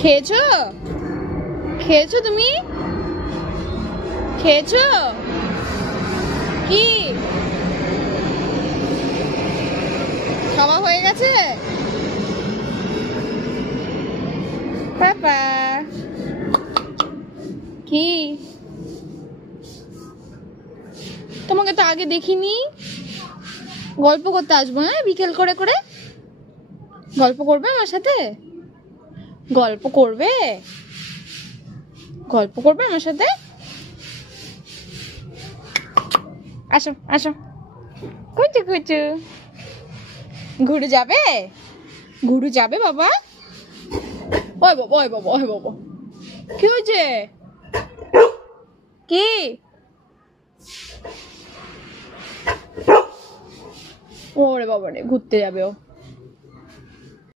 খেয়েছো? খেয়েছো তুমি? খেয়েছো? কি খাওয়া হয়ে গেছে? পাপা কি তোমাকে তো আগে দেখিনি। গল্প করতে আসবো, হ্যাঁ, বিকেল করে করে গল্প করবে আমার সাথে? গল্প করবে? গল্প করবে আমার সাথে? আসো আসো, কুচু কুচু। ঘুরে যাবে? ঘুরে যাবে বাবা? ওই বাবা, ওই বাবা, ওই বাবা, কি হয়েছে? কি ওরে বাবা রে, ঘুরতে যাবে ও।